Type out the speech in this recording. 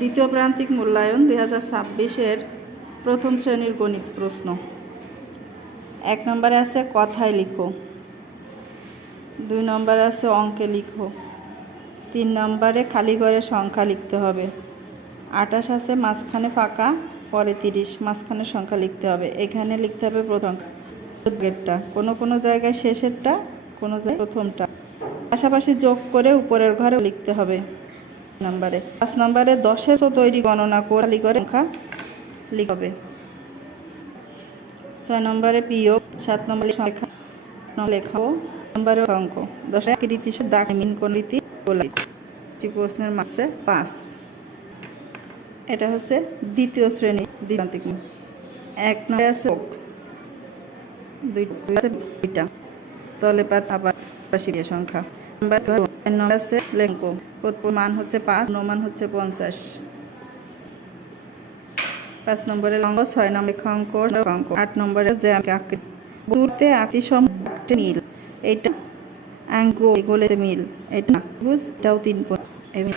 দ্বিতীয় প্রান্তিক মূল্যায়ন 2026-এর প্রথম শ্রেণীর গণিত প্রশ্ন। 1 নম্বরে আছে কথায় লিখো, 2 নম্বরে আছে অঙ্কে লিখো, 3 নম্বরে খালি ঘরে সংখ্যা লিখতে হবে, 28 আছে মাঝখানে ফাঁকা, পরে 30 মাঝখানে সংখ্যা লিখতে হবে। এখানে লিখতে হবে প্রথম গেটটা, কোনো জায়গায় শেষেরটা, কোনো জায়গায় প্রথমটা, পাশাপাশি যোগ করে উপরের ঘরে লিখতে হবে। নম্বরে 5 নম্বরে 10-এর তৈরি গণনা করে খালি করে সংখ্যা লিখতে হবে। 6 নম্বরে বিয়োগ, 7 নম্বরে সংখ্যা লেখাও, নম্বরে অঙ্ক 10 আকৃতি দাগ মিন কোন রীতি বলাই। প্রশ্নের মাসে 5। এটা হচ্ছে দ্বিতীয় শ্রেণী দ্বিতীয়ান্তিক। 1 নম্বরে আছে 2টা তলে পাত আবার পাশে সংখ্যা। নম্বর আছে লেঙ্ক, মান হচ্ছে 5, মান হচ্ছে 50। 5 নম্বরে অঙ্ক, 6 নম্বরে অঙ্ক, 8 নম্বরে যে দূরতে আতিসম্পর্কে মিল, এটা অঙ্ক গোলে মিল, এটা বুঝ, এটাও 3 পয়েন্ট।